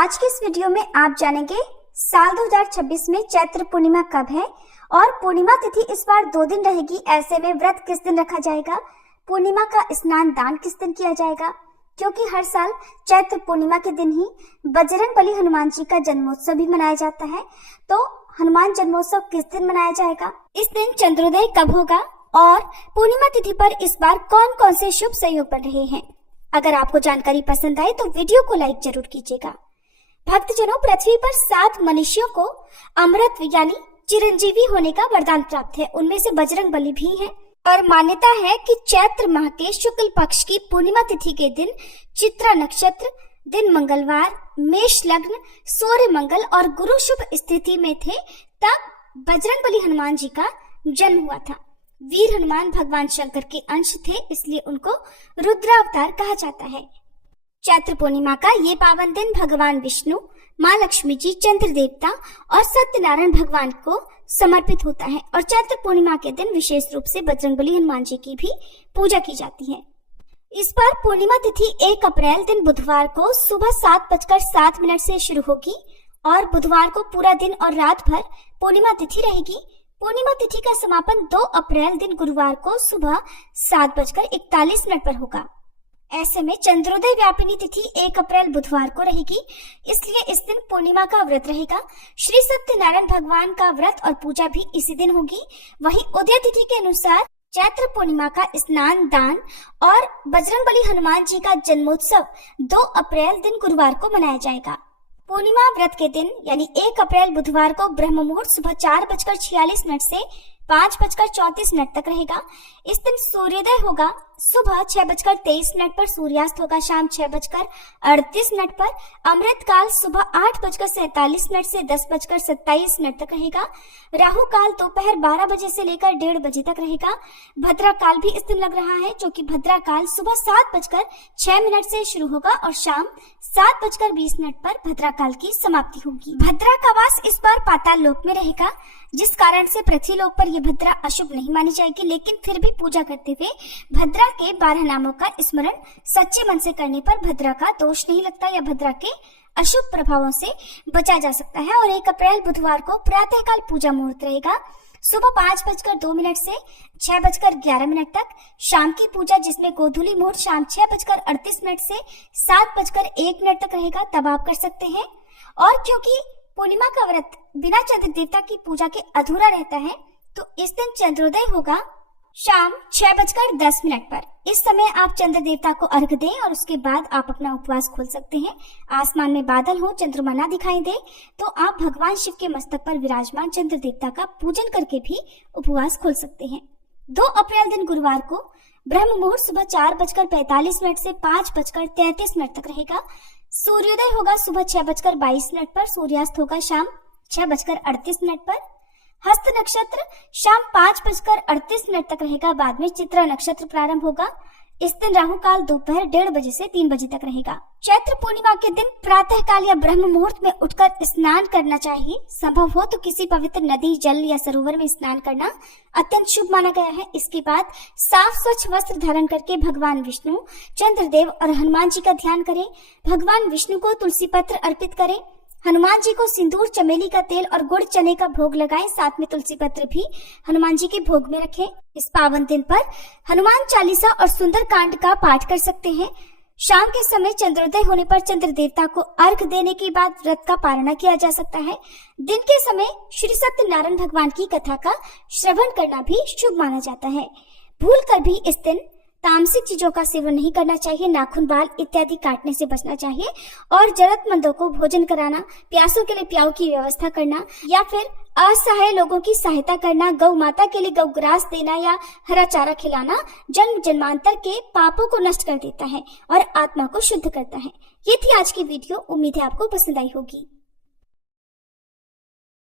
आज के इस वीडियो में आप जानेंगे साल 2026 में चैत्र पूर्णिमा कब है और पूर्णिमा तिथि इस बार 2 दिन रहेगी। ऐसे में व्रत किस दिन रखा जाएगा, पूर्णिमा का स्नान दान किस दिन किया जाएगा, क्योंकि हर साल चैत्र पूर्णिमा के दिन ही बजरंगबली हनुमान जी का जन्मोत्सव भी मनाया जाता है। तो हनुमान जन्मोत्सव किस दिन मनाया जाएगा, इस दिन चंद्रोदय कब होगा और पूर्णिमा तिथि पर इस बार कौन कौन से शुभ संयोग बन रहे हैं। अगर आपको जानकारी पसंद आए तो वीडियो को लाइक जरूर कीजिएगा। भक्तजनों, पृथ्वी पर 7 मनुष्यों को अमृत यानी चिरंजीवी होने का वरदान प्राप्त है। उनमें से बजरंगबली भी हैं और मान्यता है कि चैत्र माह के शुक्ल पक्ष की पूर्णिमा तिथि के दिन चित्रा नक्षत्र दिन मंगलवार, मेष लग्न, सूर्य मंगल और गुरु शुभ स्थिति में थे, तब बजरंगबली हनुमान जी का जन्म हुआ था। वीर हनुमान भगवान शंकर के अंश थे, इसलिए उनको रुद्रावतार कहा जाता है। चैत्र पूर्णिमा का ये पावन दिन भगवान विष्णु, माँ लक्ष्मी जी, चंद्र देवता और सत्यनारायण भगवान को समर्पित होता है और चैत्र पूर्णिमा के दिन विशेष रूप से बजरंगबली हनुमान जी की भी पूजा की जाती है। इस बार पूर्णिमा तिथि 1 अप्रैल दिन बुधवार को सुबह 7:07 से शुरू होगी और बुधवार को पूरा दिन और रात भर पूर्णिमा तिथि रहेगी। पूर्णिमा तिथि का समापन 2 अप्रैल दिन गुरुवार को सुबह 7:41 पर होगा। ऐसे में चंद्रोदय व्यापिनी तिथि 1 अप्रैल बुधवार को रहेगी, इसलिए इस दिन पूर्णिमा का व्रत रहेगा। श्री सत्यनारायण भगवान का व्रत और पूजा भी इसी दिन होगी। वहीं उदय तिथि के अनुसार चैत्र पूर्णिमा का स्नान दान और बजरंगबली हनुमान जी का जन्मोत्सव 2 अप्रैल दिन गुरुवार को मनाया जाएगा। पूर्णिमा व्रत के दिन यानी 1 अप्रैल बुधवार को ब्रह्म मुहूर्त सुबह 4:46 से 5:34 तक रहेगा। इस दिन सूर्योदय होगा सुबह 6:23 पर, सूर्यास्त होगा शाम 6:38 पर। अमृत काल सुबह 8:47 से 10:27 तक रहेगा। राहु काल दोपहर 12 बजे से लेकर 1:30 बजे तक रहेगा। भद्रा काल भी इस दिन लग रहा है, जो कि भद्रा काल सुबह 7:06 से शुरू होगा और शाम 7:20 पर भद्रा काल की समाप्ति होगी। भद्रा का वास इस बार पाताल लोक में रहेगा, जिस कारण से पृथ्वी लोक पर यह भद्रा अशुभ नहीं मानी जाएगी, लेकिन फिर भी पूजा करते हुए भद्रा के 12 नामों का स्मरण सच्चे मन से करने पर भद्रा का दोष नहीं लगता या भद्रा के अशुभ प्रभावों से बचा जा सकता है। और 1 अप्रैल बुधवार को प्रातःकाल पूजा मुहूर्त रहेगा सुबह 5:02 से 6:11 तक। शाम की पूजा जिसमें गोधूली मुहूर्त शाम 6:38 से 7:01 तक रहेगा, तब आप कर सकते हैं। और क्योंकि पूर्णिमा का व्रत बिना चंद्र देवता की पूजा के अधूरा रहता है, तो इस दिन चंद्रोदय होगा शाम 6:10 पर। इस समय आप चंद्र देवता को अर्घ दें और उसके बाद आप अपना उपवास खोल सकते हैं। आसमान में बादल हो, चंद्रमा ना दिखाई दे, तो आप भगवान शिव के मस्तक पर विराजमान चंद्र देवता का पूजन करके भी उपवास खोल सकते हैं। 2 अप्रैल दिन गुरुवार को ब्रह्म मुहूर्त सुबह 4:45 से 5:33 तक रहेगा। सूर्योदय होगा सुबह 6:22 पर, सूर्यास्त होगा शाम 6:38 पर। हस्त नक्षत्र शाम 5:38 तक रहेगा, बाद में चित्रा नक्षत्र प्रारंभ होगा। इस दिन राहु काल दोपहर 1:30 बजे से 3 बजे तक रहेगा। चैत्र पूर्णिमा के दिन प्रातः काल या ब्रह्म मुहूर्त में उठकर स्नान करना चाहिए। संभव हो तो किसी पवित्र नदी, जल या सरोवर में स्नान करना अत्यंत शुभ माना गया है। इसके बाद साफ स्वच्छ वस्त्र धारण करके भगवान विष्णु, चंद्रदेव और हनुमान जी का ध्यान करें। भगवान विष्णु को तुलसी पत्र अर्पित करें। हनुमान जी को सिंदूर, चमेली का तेल और गुड़ चने का भोग लगाएं। साथ में तुलसी पत्र भी हनुमान जी के भोग में रखें। इस पावन दिन पर हनुमान चालीसा और सुंदर कांड का पाठ कर सकते हैं। शाम के समय चंद्रोदय होने पर चंद्र देवता को अर्घ देने के बाद व्रत का पारणा किया जा सकता है। दिन के समय श्री सत्यनारायण भगवान की कथा का श्रवण करना भी शुभ माना जाता है। भूल कर भी इस दिन तामसिक चीजों का सेवन नहीं करना चाहिए। नाखून, बाल इत्यादि काटने से बचना चाहिए और जरूरतमंदों को भोजन कराना, प्यासों के लिए प्याऊ की व्यवस्था करना या फिर असहाय लोगों की सहायता करना, गौ माता के लिए गौग्रास देना या हरा चारा खिलाना जन्म जन्मांतर के पापों को नष्ट कर देता है और आत्मा को शुद्ध करता है। ये थी आज की वीडियो। उम्मीद है आपको पसंद आई होगी।